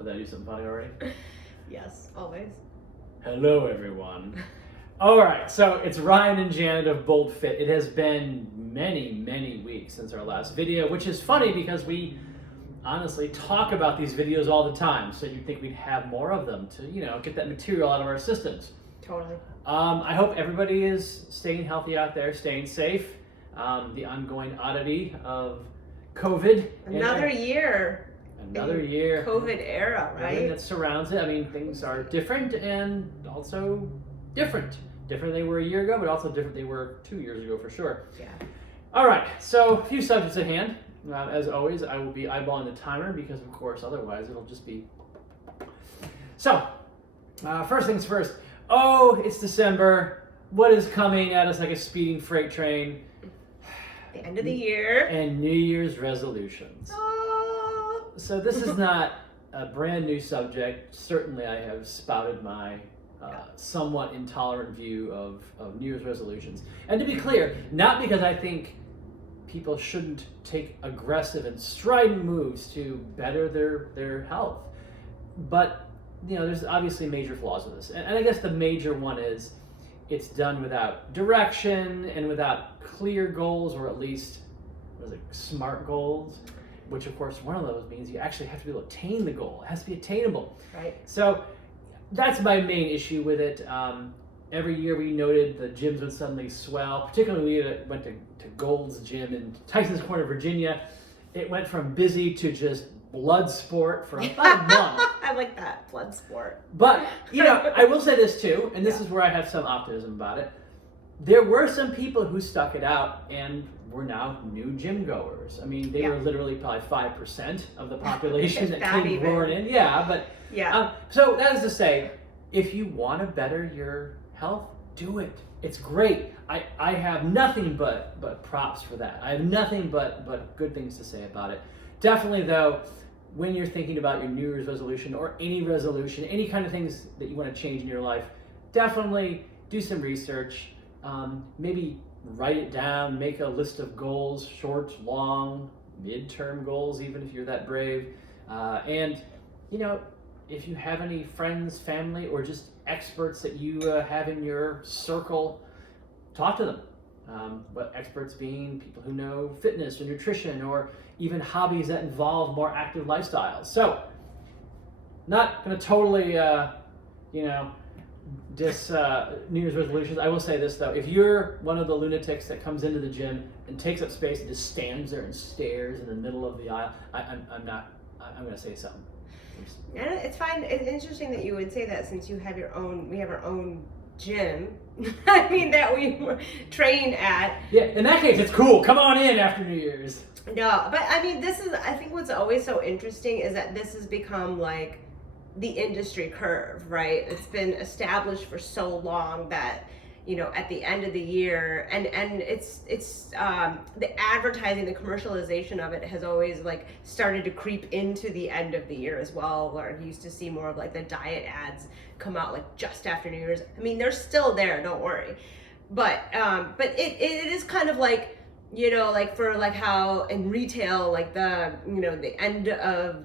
Oh, did I do something funny already? Yes, always. Hello, everyone. All right, so it's Ryan and Janet of BoldFit. It has been many weeks since our last video, which is funny because we honestly talk about these videos all the time. So you'd think we'd have more of them to, get that material out of our systems. Totally. I hope everybody is staying healthy out there, staying safe. The ongoing oddity of COVID. Another year. COVID era, right? Everything that surrounds it. I mean, things are different and also different. Different than they were a year ago, but also different than they were 2 years ago for sure. Yeah. All right, so a few subjects at hand. As always, I will be eyeballing the timer because, of course, otherwise it'll just be... So, first things first. Oh, it's December. What is coming at us like a speeding freight train? The end of the year. And New Year's resolutions. Oh. So this is not a brand new subject. Certainly I have spouted my somewhat intolerant view of New Year's resolutions. And to be clear, not because I think people shouldn't take aggressive and strident moves to better their health. But, there's obviously major flaws with this. And I guess the major one is it's done without direction and without clear goals, or at least, SMART goals, which of course one of those means you actually have to be able to attain the goal. It has to be attainable. Right. So that's my main issue with it. Every year we noted the gyms would suddenly swell, particularly when we went to Gold's Gym in Tyson's Corner, Virginia. It went from busy to just blood sport for about a month. I like that, blood sport. But, I will say this too, and this is where I have some optimism about it. There were some people who stuck it out and were now new gym goers. I mean, they were literally probably 5% of the population that came roaring in. Yeah, but so that is to say, if you want to better your health, do it. It's great. I have nothing but props for that. I have nothing but good things to say about it. Definitely, though, when you're thinking about your New Year's resolution or any resolution, any kind of things that you want to change in your life, definitely do some research. Maybe write it down, make a list of goals, short, long, midterm goals, even if you're that brave. And, if you have any friends, family, or just experts that you have in your circle, talk to them. But experts being people who know fitness or nutrition or even hobbies that involve more active lifestyles. So, not going to totally, diss New Year's resolutions. I will say this though: if you're one of the lunatics that comes into the gym and takes up space and just stands there and stares in the middle of the aisle, I'm going to say something. And it's fine. It's interesting that you would say that since we have our own gym. I mean, that we train at. Yeah, in that case, it's cool. Come on in after New Year's. No, but I mean, I think what's always so interesting is that this has become like the industry curve, right? It's been established for so long that, at the end of the year, and it's the advertising, the commercialization of it has always like started to creep into the end of the year as well, where you used to see more of like the diet ads come out like just after New Year's. I mean, they're still there, don't worry. But it is kind of like, like for like how in retail, like the, the end of,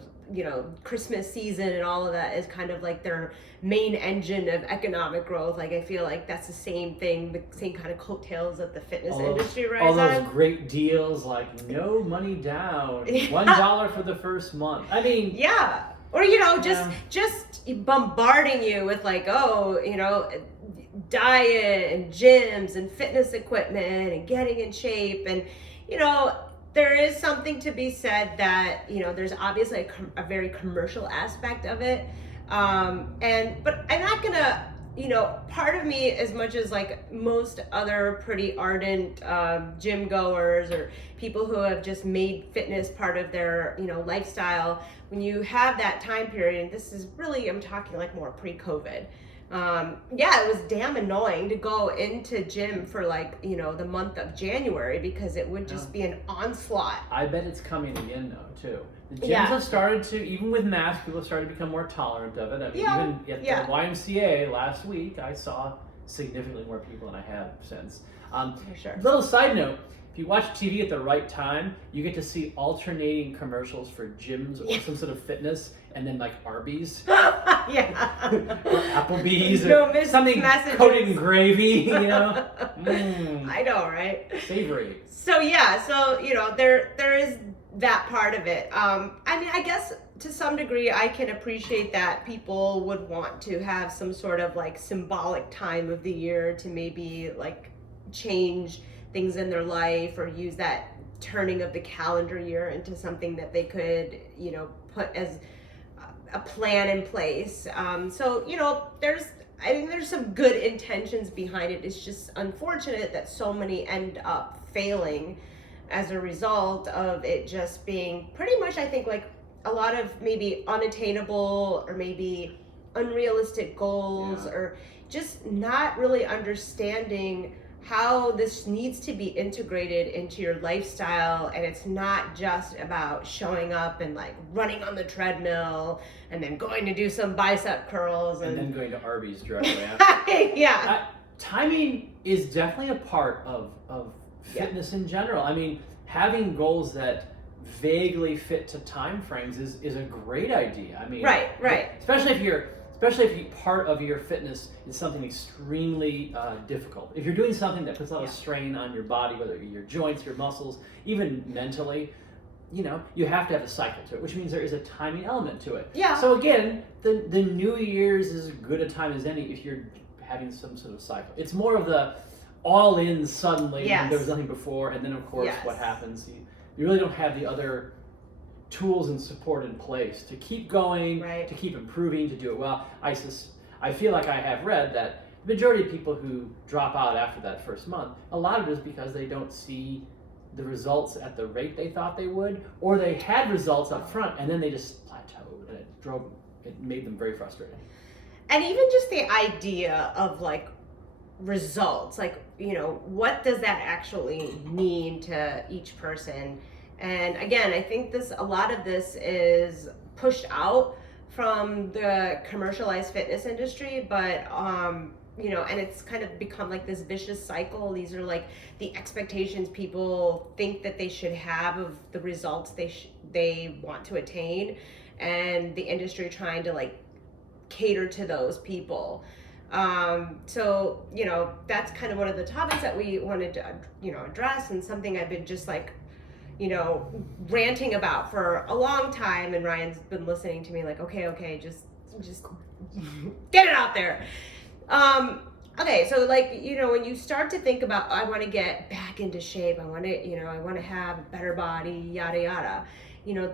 Christmas season and all of that is kind of like their main engine of economic growth. Like I feel like that's the same thing, the same kind of coattails that the fitness industry rides on. All those great deals like no money down, $1 for the first month. I mean, yeah. Or just bombarding you with like, diet and gyms and fitness equipment and getting in shape, and there is something to be said that there's obviously a very commercial aspect of it, but I'm not gonna part of me, as much as like most other pretty ardent gym goers or people who have just made fitness part of their lifestyle, when you have that time period, and this is really, I'm talking like more pre-COVID, it was damn annoying to go into gym for like, the month of January, because it would just be an onslaught. I bet it's coming again though, too. The gyms have started to, even with masks, people have started to become more tolerant of it. I mean, even at the YMCA last week, I saw significantly more people than I have since. For sure. Little side note, if you watch TV at the right time, you get to see alternating commercials for gyms or some sort of fitness, and then like Arby's, Yeah. or Applebee's, No or missed something messages. coated in gravy, I know, right? Savory. So yeah, so there is that part of it. I mean, I guess to some degree I can appreciate that people would want to have some sort of like symbolic time of the year to maybe like change things in their life, or use that turning of the calendar year into something that they could, put as a plan in place. So I think there's some good intentions behind it. It's just unfortunate that so many end up failing as a result of it just being pretty much, I think, like a lot of maybe unattainable or maybe unrealistic goals, or just not really understanding how this needs to be integrated into your lifestyle. And it's not just about showing up and like running on the treadmill and then going to do some bicep curls and then going to Arby's directly after. Yeah. Timing is definitely a part of fitness in general. I mean, having goals that vaguely fit to time frames is a great idea. I mean, right. Especially if part of your fitness is something extremely difficult. If you're doing something that puts a lot of strain on your body, whether your joints, your muscles, even mentally, you have to have a cycle to it, which means there is a timing element to it. Yeah. So again, the New Year's is as good a time as any if you're having some sort of cycle. It's more of the all in suddenly, and there was nothing before, and then of course what happens, you really don't have the other tools and support in place to keep going, to keep improving, to do it well. I feel like I have read that the majority of people who drop out after that first month, a lot of it is because they don't see the results at the rate they thought they would, or they had results up front and then they just plateaued, and it made them very frustrated. And even just the idea of like results, like, what does that actually mean to each person? And again, I think a lot of this is pushed out from the commercialized fitness industry, but and it's kind of become like this vicious cycle. These are like the expectations people think that they should have of the results they want to attain, and the industry trying to like cater to those people. So that's kind of one of the topics that we wanted to address, and something I've been just like ranting about for a long time, and Ryan's been listening to me like, okay, just get it out there. Okay, so like, when you start to think about, I want to get back into shape, I want to have a better body, yada yada,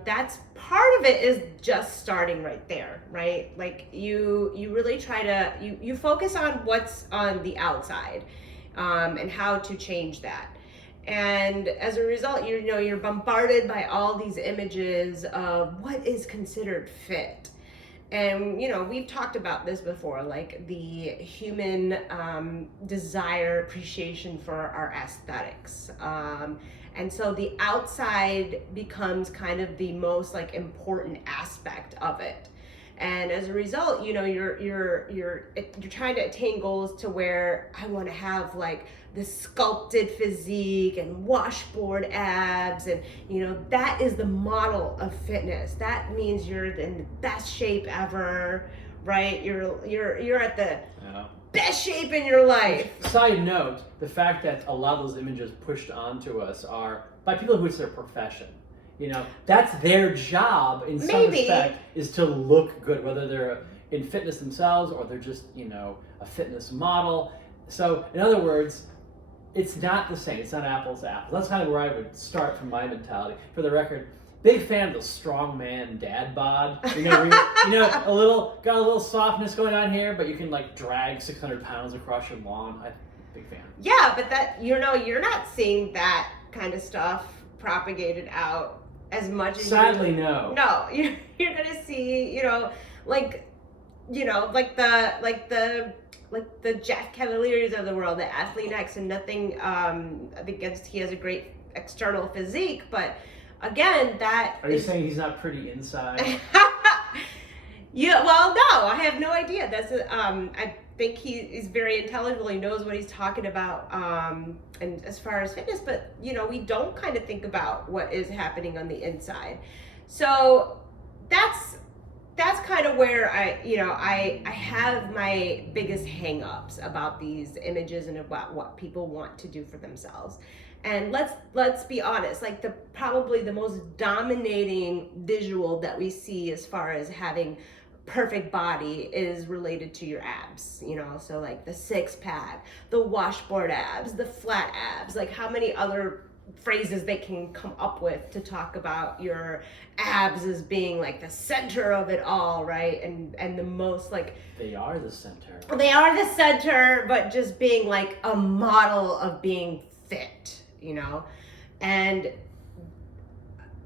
that's part of it is just starting right there, right? Like you really try to, you focus on what's on the outside, and how to change that. And as a result, you're bombarded by all these images of what is considered fit. And, we've talked about this before, like the human desire, appreciation for our aesthetics. And so the outside becomes kind of the most like important aspect of it. And as a result, you're trying to attain goals to where I want to have like the sculpted physique and washboard abs, and that is the model of fitness. That means you're in the best shape ever, right? You're at the best shape in your life. Side note, the fact that a lot of those images pushed onto us are by people who it's their profession. That's their job in some respect, is to look good, whether they're in fitness themselves or they're just, a fitness model. So in other words, it's not the same. It's not apples to apples. That's kind of where I would start from my mentality. For the record, big fan of the strongman dad bod. Where got a little softness going on here, but you can like drag 600 pounds across your lawn. Big fan. Yeah, but you're not seeing that kind of stuff propagated out as much as sadly no. No, you're gonna see, like the Jeff Cavaliers of the world, the Athlete X, and nothing against, he has a great external physique, but again, that are you saying he's not pretty inside? Yeah, well, no, I have no idea. That's think he is very intelligible. He knows what he's talking about, and as far as fitness, but we don't kind of think about what is happening on the inside. So that's kind of where I have my biggest hang-ups about these images and about what people want to do for themselves. And let's be honest, like probably the most dominating visual that we see as far as having perfect body is related to your abs, so like the six-pack, the washboard abs, the flat abs, like how many other phrases they can come up with to talk about your abs as being like the center of it all, right? And the most like they are the center, but just being like a model of being fit, and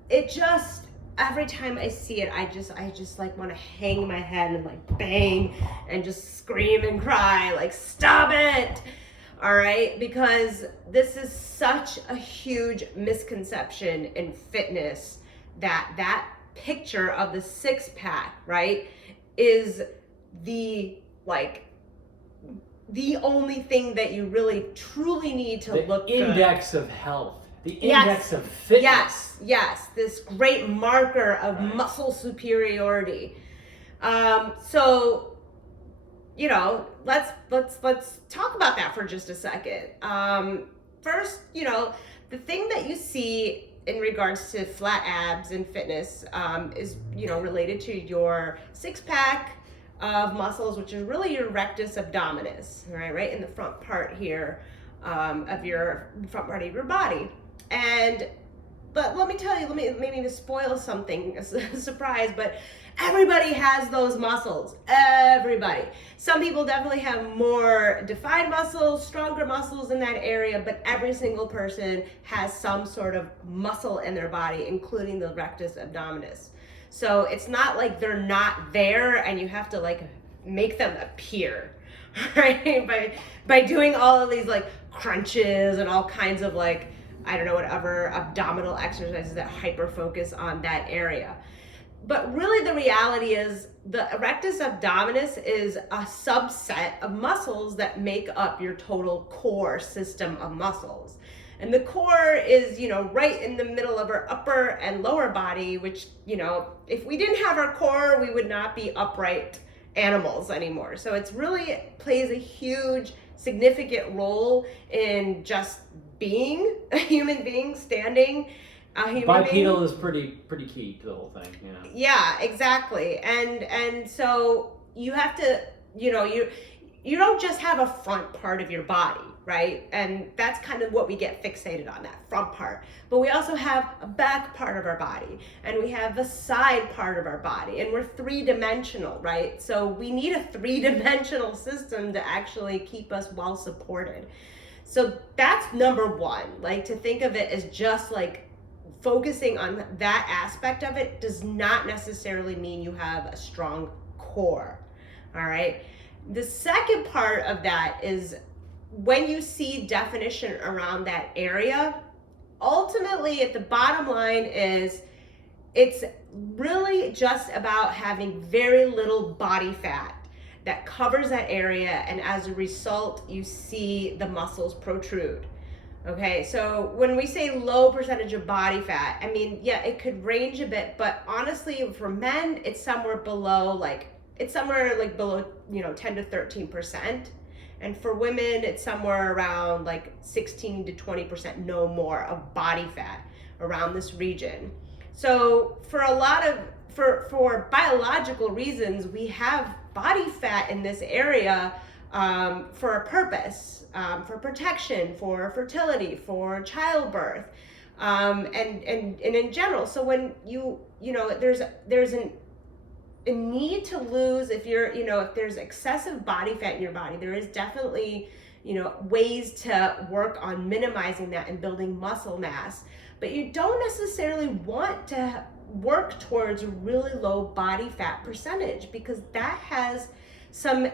it just, every time I see it, I just like want to hang my head and like bang and just scream and cry, like, stop it. All right, because this is such a huge misconception in fitness that picture of the six-pack, right, is the only thing that you really truly need to look good. The index of health, the index of fitness. Yes, this great marker of muscle superiority. So let's talk about that for just a second. First, the thing that you see in regards to flat abs and fitness is related to your six-pack of muscles, which is really your rectus abdominis, right in the front part here of your front part of your body. But let me tell you, maybe to spoil something, a surprise, but everybody has those muscles. Everybody. Some people definitely have more defined muscles, stronger muscles in that area, but every single person has some sort of muscle in their body, including the rectus abdominis. So it's not like they're not there and you have to like make them appear, right? By doing all of these like crunches and all kinds of like, I don't know, whatever abdominal exercises that hyper focus on that area. But really the reality is the rectus abdominis is a subset of muscles that make up your total core system of muscles. And the core is, right in the middle of our upper and lower body, which, if we didn't have our core, we would not be upright animals anymore. So it's really plays a huge, significant role in just being a human being, standing a human Bipedal being. is pretty key to the whole thing, Yeah, exactly. And so you have to, you don't just have a front part of your body, right? And that's kind of what we get fixated on, that front part. But we also have a back part of our body, and we have the side part of our body, and we're three-dimensional, right? So we need a three-dimensional system to actually keep us well supported. So that's number one, like to think of it as just like focusing on that aspect of it does not necessarily mean you have a strong core, all right? The second part of that is when you see definition around that area, ultimately at the bottom line is it's really just about having very little body fat that covers that area, and as a result, you see the muscles protrude. Okay, so when we say low percentage of body fat, I mean, yeah, it could range a bit, but honestly, for men, it's somewhere below, below, 10 to 13%. And for women, it's somewhere around like 16 to 20%, no more, of body fat around this region. So for a lot of, for biological reasons, we have body fat in this area for a purpose, for protection, for fertility, for childbirth, and in general. So when there's a need to lose, if there's excessive body fat in your body, there is definitely ways to work on minimizing that and building muscle mass. But you don't necessarily want to work towards a really low body fat percentage, because that has some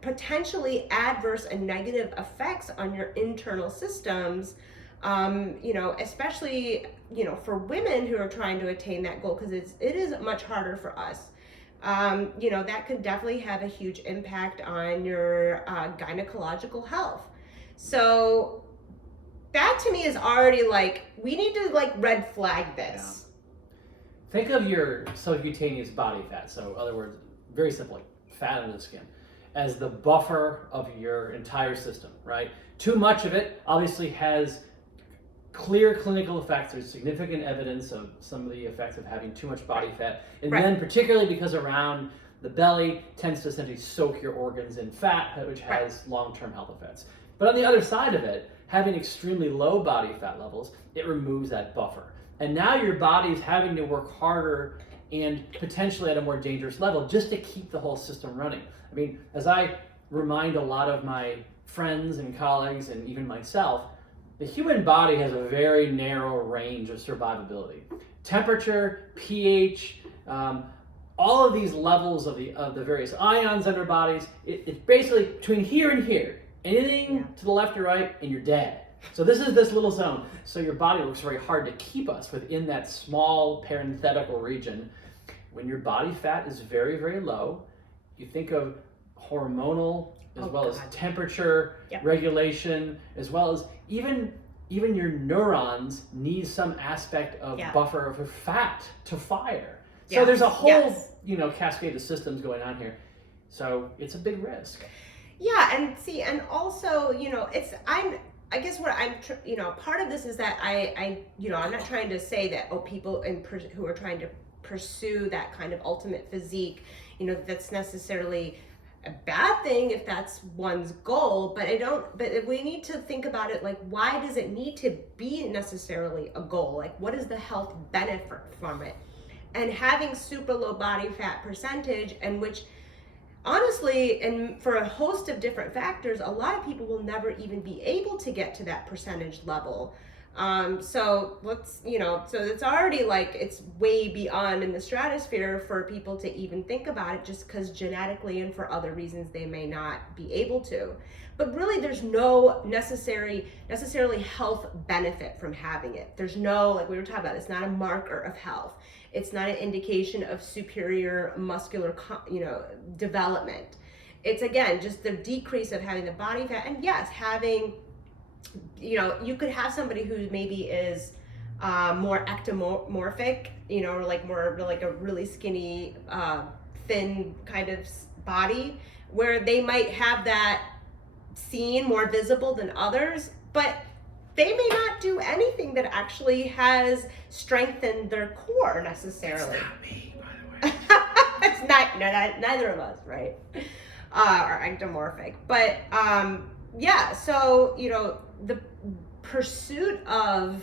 potentially adverse and negative effects on your internal systems, especially for women who are trying to attain that goal, because it is much harder for us that could definitely have a huge impact on your gynecological health. So that to me is already like, we need to like red flag this. Yeah. Think of your subcutaneous body fat, so in other words, very simply, fat under the skin, as the buffer of your entire system, right? Too much of it obviously has clear clinical effects. There's significant evidence of some of the effects of having too much body fat. And then particularly because around the belly tends to essentially soak your organs in fat, which has long-term health effects. But on the other side of it, having extremely low body fat levels, it removes that buffer. And now your body is having to work harder and potentially at a more dangerous level just to keep the whole system running. I mean, as I remind a lot of my friends and colleagues and even myself, the human body has a very narrow range of survivability. Temperature, pH, all of these levels of the various ions in our bodies, it's basically between here and here. Anything to the left or right, and you're dead. So this is this little zone. So your body works very hard to keep us within that small parenthetical region. When your body fat is very, very low, you think of hormonal as well as temperature regulation, as well as even your neurons need some aspect of buffer of fat to fire. So there's a whole cascade of systems going on here. So it's a big risk. Yeah, and also, I guess what I'm, part of this is that I'm not trying to say that, people who are trying to pursue that kind of ultimate physique, that's necessarily a bad thing if that's one's goal, but we need to think about it like, why does it need to be necessarily a goal? Like, what is the health benefit from it? And having super low body fat percentage, and which honestly, and for a host of different factors, a lot of people will never even be able to get to that percentage level. So it's already like, it's way beyond in the stratosphere for people to even think about it, just because genetically and for other reasons they may not be able to. But really, there's no necessarily health benefit from having it. There's no, like we were talking about, it's not a marker of health. It's not an indication of superior muscular, development. It's, again, just the decrease of having the body fat. And yes, having, you could have somebody who maybe is more ectomorphic, or like more like a really skinny, thin kind of body, where they might have that seen more visible than others, but they may not do anything that actually has strengthened their core necessarily. It's not me, by the way. It's not, neither of us, right? Are ectomorphic. But so, the pursuit of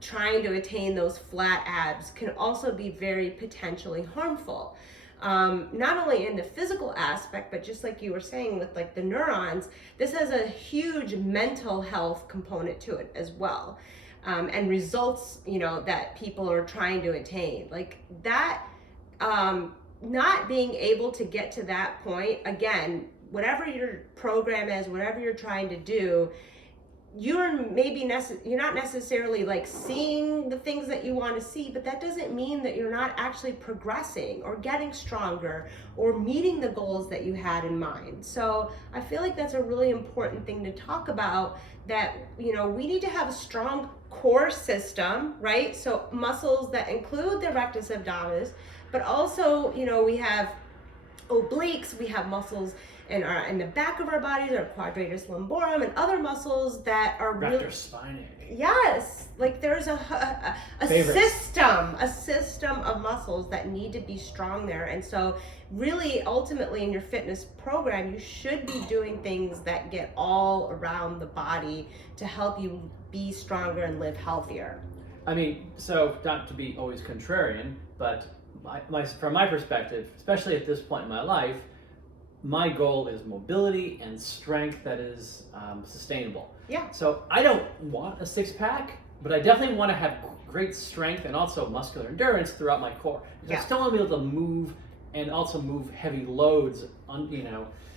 trying to attain those flat abs can also be very potentially harmful. Not only in the physical aspect, but just like you were saying with like the neurons, this has a huge mental health component to it as well. And results, that people are trying to attain. Like that, not being able to get to that point, again, whatever your program is, whatever you're trying to do, you're not necessarily like seeing the things that you want to see, but that doesn't mean that you're not actually progressing or getting stronger or meeting the goals that you had in mind. So I feel like that's a really important thing to talk about, that we need to have a strong core system, right? So muscles that include the rectus abdominis, but also we have obliques, we have muscles in the back of our bodies, our quadratus lumborum, and other muscles that are really spinae. Yes, like there's a system of muscles that need to be strong there. And so really, ultimately, in your fitness program, you should be doing things that get all around the body to help you be stronger and live healthier. I mean, so not to be always contrarian, but from my perspective, especially at this point in my life, my goal is mobility and strength that is sustainable. Yeah. So I don't want a six-pack, but I definitely want to have great strength and also muscular endurance throughout my core. I still want to be able to move and also move heavy loads,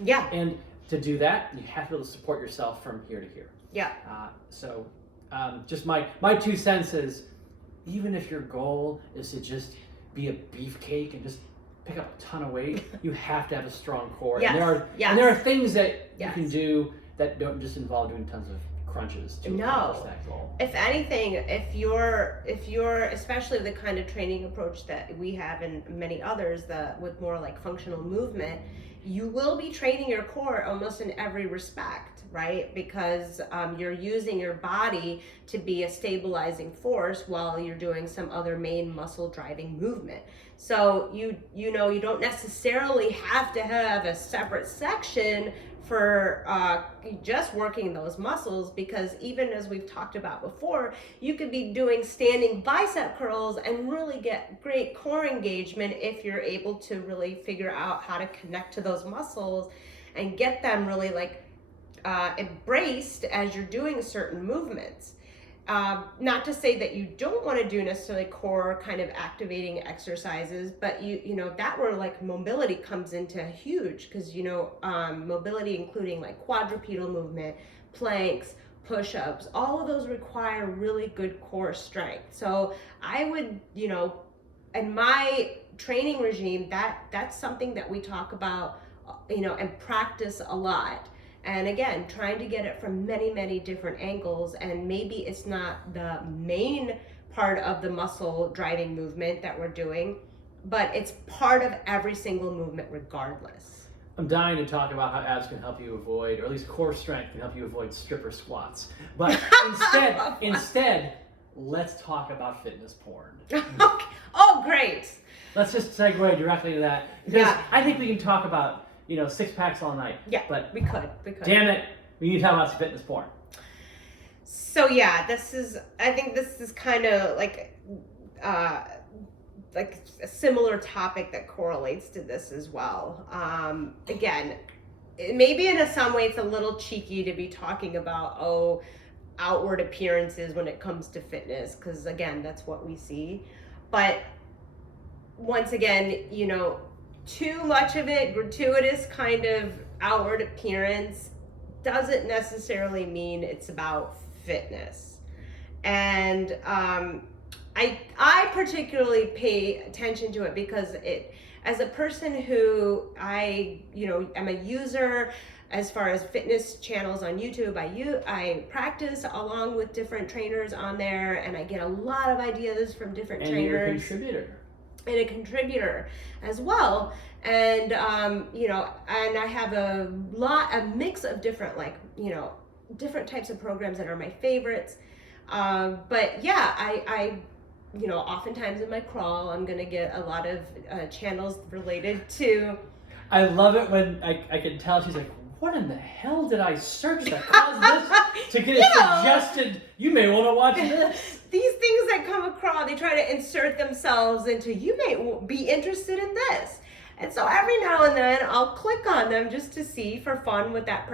Yeah. And to do that, you have to be able to support yourself from here to here. Yeah. Just my 2 cents is, even if your goal is to just be a beefcake and just pick up a ton of weight, you have to have a strong core. Yes. And there are things that you Yes. can do that don't just involve doing tons of crunches to accomplish that goal. If anything, if you're especially the kind of training approach that we have and many others that with more like functional movement, you will be training your core almost in every respect, right? Because you're using your body to be a stabilizing force while you're doing some other main muscle driving movement. So you don't necessarily have to have a separate section for just working those muscles, because even as we've talked about before, you could be doing standing bicep curls and really get great core engagement if you're able to really figure out how to connect to those muscles and get them really like embraced as you're doing certain movements. Not to say that you don't want to do necessarily core kind of activating exercises, but you know that where like mobility comes into huge, because mobility including like quadrupedal movement, planks, push-ups, all of those require really good core strength. So I would, in my training regime, that's something that we talk about, and practice a lot. And again, trying to get it from many, many different angles, and maybe it's not the main part of the muscle driving movement that we're doing, but it's part of every single movement regardless. I'm dying to talk about how abs can help you avoid, or at least core strength can help you avoid stripper squats. But instead, let's talk about fitness porn. Okay. Oh, great. Let's just segue directly to that, because I think we can talk about six packs all night. Yeah, but we could. Damn it, we need to talk about some fitness porn. So yeah, I think this is kind of like a similar topic that correlates to this as well. Again, maybe in some way it's a little cheeky to be talking about outward appearances when it comes to fitness, because again, that's what we see. But once again, too much of it, gratuitous kind of outward appearance, doesn't necessarily mean it's about fitness. And I particularly pay attention to it because as a person who am a user as far as fitness channels on YouTube, I practice along with different trainers on there, and I get a lot of ideas from different trainers. And you're a contributor. As well, and and I have a mix of different different types of programs that are my favorites. But yeah, I oftentimes in my crawl, I'm gonna get a lot of channels related to. I love it when I can tell she's like, what in the hell did I search that caused this to get suggested? You may want to watch this. These things that come across, they try to insert themselves into, you may be interested in this. And so every now and then I'll click on them just to see for fun what that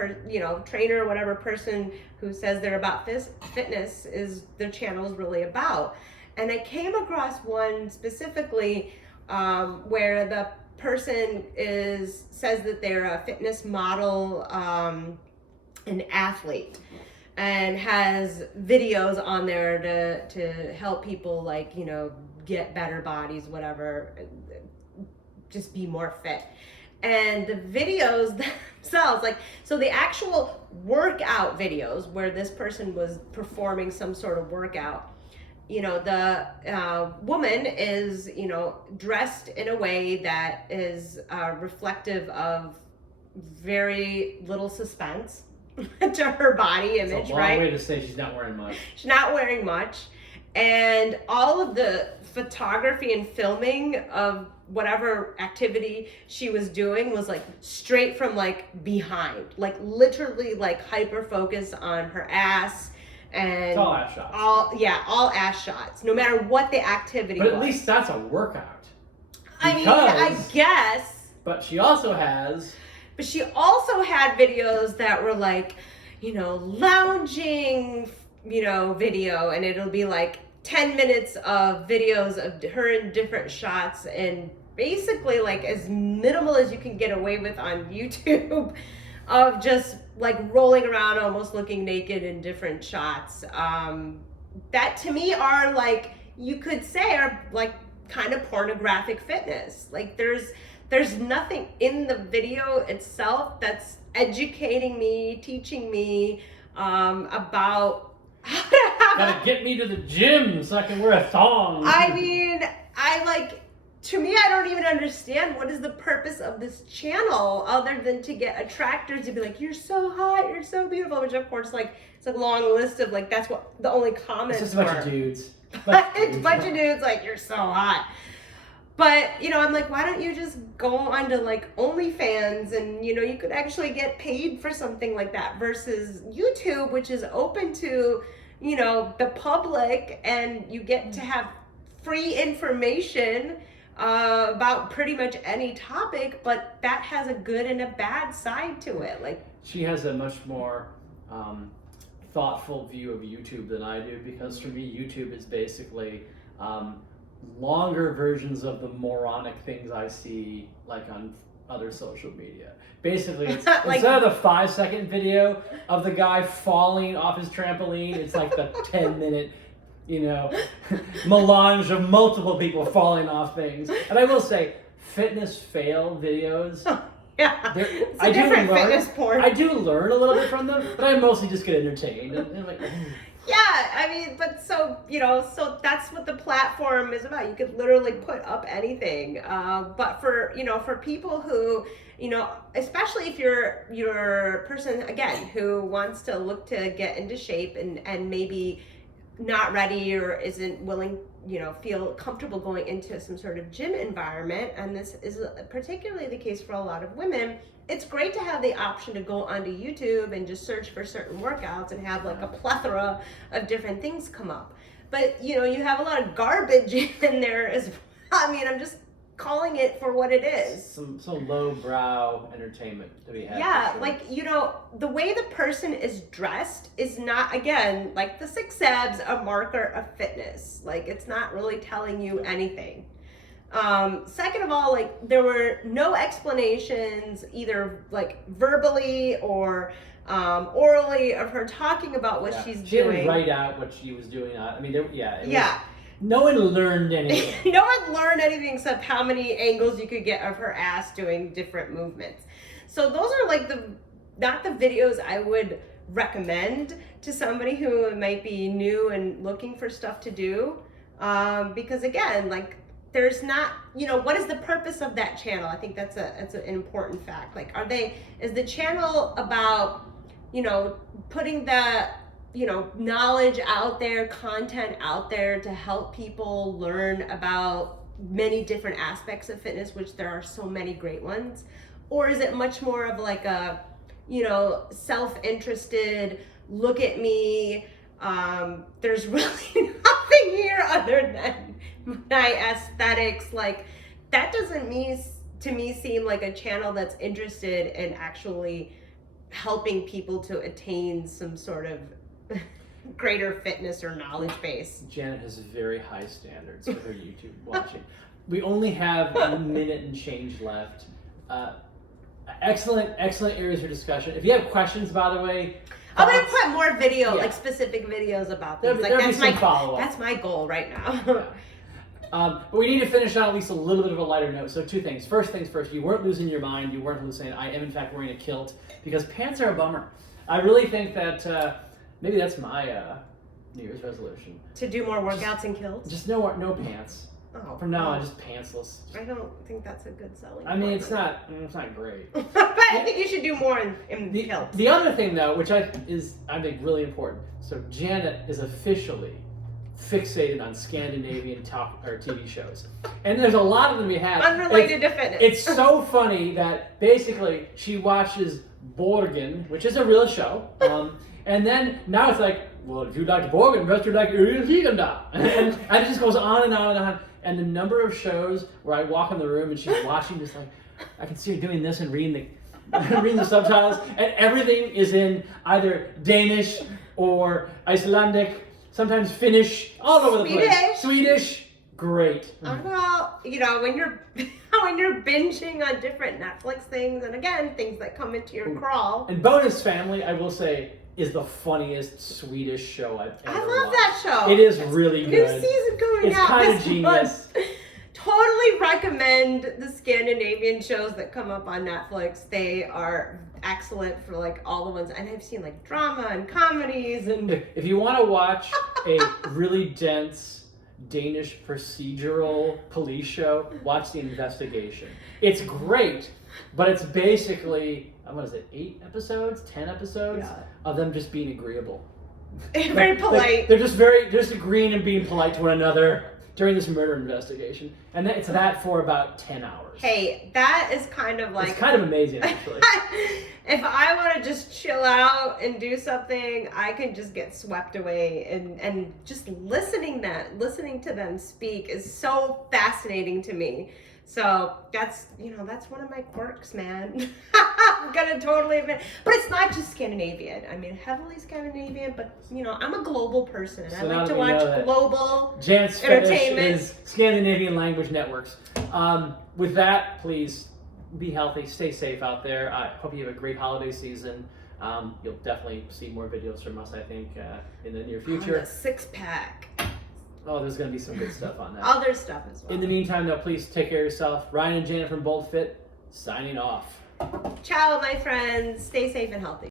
trainer or whatever person who says they're about fitness is their channel is really about. And I came across one specifically where the person says that they're a fitness model, an athlete, and has videos on there to help people get better bodies, whatever, just be more fit. And the videos themselves, so the actual workout videos where this person was performing some sort of workout, the woman is, dressed in a way that is reflective of very little suspense to her body image, it's a long right? way to say she's not wearing much. She's not wearing much. And all of the photography and filming of whatever activity she was doing was straight from behind, literally hyper focus on her ass. And it's all ass shots. All ass shots, no matter what the activity was. But at least that's a workout. I guess. But she also had videos that were lounging, video, and it'll be 10 minutes of videos of her in different shots, and basically as minimal as you can get away with on YouTube of just rolling around almost looking naked in different shots. That to me are you could say are kind of pornographic fitness. Like there's nothing in the video itself that's educating me, teaching me about how to have Gotta get me to the gym so I can wear a thong. I mean, to me, I don't even understand what is the purpose of this channel other than to get attractors to be like, you're so hot, you're so beautiful, which of course, like, it's a long list of like, that's what the only comments It's just a bunch of dudes. It's a bunch of dudes like, you're so hot. But, I'm like, why don't you just go onto like OnlyFans and, you could actually get paid for something like that versus YouTube, which is open to, the public, and you get to have free information about pretty much any topic, but that has a good and a bad side to it. Like, she has a much more thoughtful view of YouTube than I do, because for me, YouTube is basically longer versions of the moronic things I see like on other social media. Basically, it's Like- instead of the 5-second video of the guy falling off his trampoline, it's like the 10-minute, melange of multiple people falling off things. And I will say, fitness fail videos. yeah, They're- it's a different fitness porn. I do learn a little bit from them, but I mostly just get entertained. And like, Yeah, I mean, but so that's what the platform is about. You could literally put up anything. But for people who, especially if you're a person, again, who wants to look to get into shape and maybe not ready or isn't willing, feel comfortable going into some sort of gym environment, and this is particularly the case for a lot of women, it's great to have the option to go onto YouTube and just search for certain workouts and have like a plethora of different things come up. But, you have a lot of garbage in there as well. I mean, I'm just calling it for what it is. some low-brow entertainment to be had. Yeah, for sure. like, the way the person is dressed is not, again, like the 6 abs, a marker of fitness. Like, it's not really telling you anything. Second of all, like, there were no explanations, either like verbally or orally, of her talking about what she's she doing. didn't write out what she was doing. I mean, Yeah. No one learned anything. No one learned anything except how many angles you could get of her ass doing different movements. So those are like not the videos I would recommend to somebody who might be new and looking for stuff to do. Because again, like, there's not, what is the purpose of that channel? I think that's an important fact. Like, is the channel about, putting the, knowledge out there, content out there to help people learn about many different aspects of fitness, which there are so many great ones? Or is it much more of like a, self-interested, look at me, there's really nothing here other than my aesthetics? Like, that doesn't to me seem like a channel that's interested in actually helping people to attain some sort of greater fitness or knowledge base. Janet has very high standards for her YouTube watching. We only have a minute and change left. Excellent areas for discussion. If you have questions, by the way, I'm gonna put more video, Yeah. like specific videos about these. There'll be some follow-up. That's my goal right now. But we need to finish on at least a little bit of a lighter note. So 2 things. First things first, you weren't losing your mind. You weren't hallucinating. I am, in fact, wearing a kilt because pants are a bummer. I really think that maybe that's my New Year's resolution. To do more workouts and kilts? Just no pants. Oh, From now on, just pantsless. I don't think that's a good selling I mean, point. it's not great. But I think you should do more in kilts. The other thing, though, which I think really important. So Janet is officially fixated on Scandinavian TV shows, and there's a lot of them we have. Unrelated to fitness. It's so funny that basically she watches Borgen, which is a real show, and then now it's like, well, if you like Borgen, best you like elusive, and it just goes on and on and on. And the number of shows where I walk in the room and she's watching, just like, I can see her doing this and reading the subtitles, and everything is in either Danish or Icelandic, sometimes Finnish, all over the place. Swedish, great. Well, when you're binging on different Netflix things, and again, things that come into your crawl. And Bonus Family, I will say, is the funniest Swedish show I've ever watched. I love that show. It is really New good. season coming It's out kind of this genius. month. highly recommend the Scandinavian shows that come up on Netflix. They are excellent for like all the ones, and I've seen like drama and comedies and. If you want to watch a really dense Danish procedural police show, watch The Investigation. It's great, but it's basically, what is it, 8 episodes, 10 episodes of them just being agreeable. Very polite. They're just agreeing and being polite to one another during this murder investigation, and it's that for about 10 hours. Hey, that is kind of like... It's kind of amazing, actually. If I want to just chill out and do something, I can just get swept away, and just listening to them speak is so fascinating to me. So that's one of my quirks, man. I'm gonna totally admit, but it's not just Scandinavian. I mean, heavily Scandinavian, but I'm a global person, and I like to watch global Janet's entertainment. Is Scandinavian language networks. With that, please be healthy, stay safe out there. I hope you have a great holiday season. You'll definitely see more videos from us, I think, in the near future. On the 6-pack. Oh, there's going to be some good stuff on that. Other stuff as well. In the meantime, though, please take care of yourself. Ryan and Janet from BoldFit, signing off. Ciao, my friends. Stay safe and healthy.